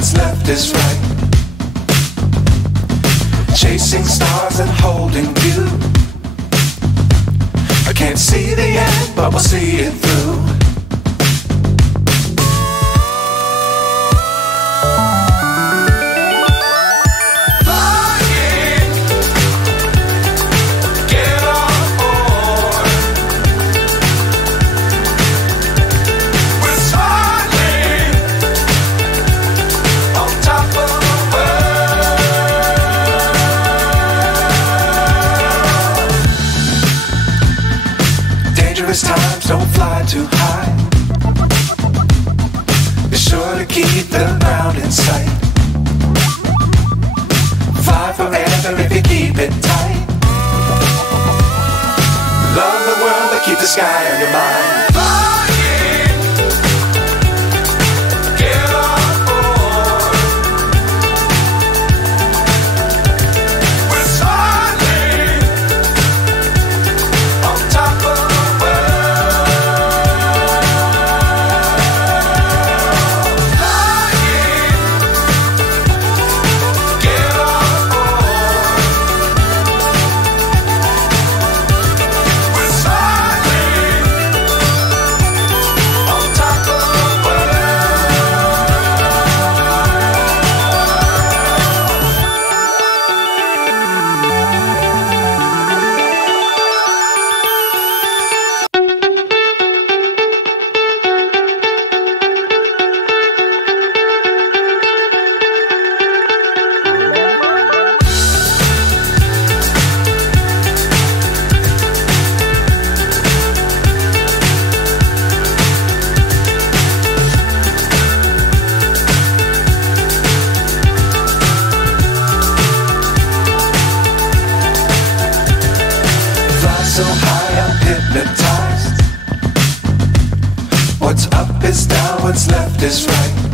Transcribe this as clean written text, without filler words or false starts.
what's left is right. Chasing stars and holding you. I can't see the end, but we'll see it through. Dangerous times, don't fly too high. Be sure to keep the ground in sight. Fly forever if you keep it tight. Love the world, but keep the sky on your mind. So high, I'm hypnotized. What's up is down, what's left is right.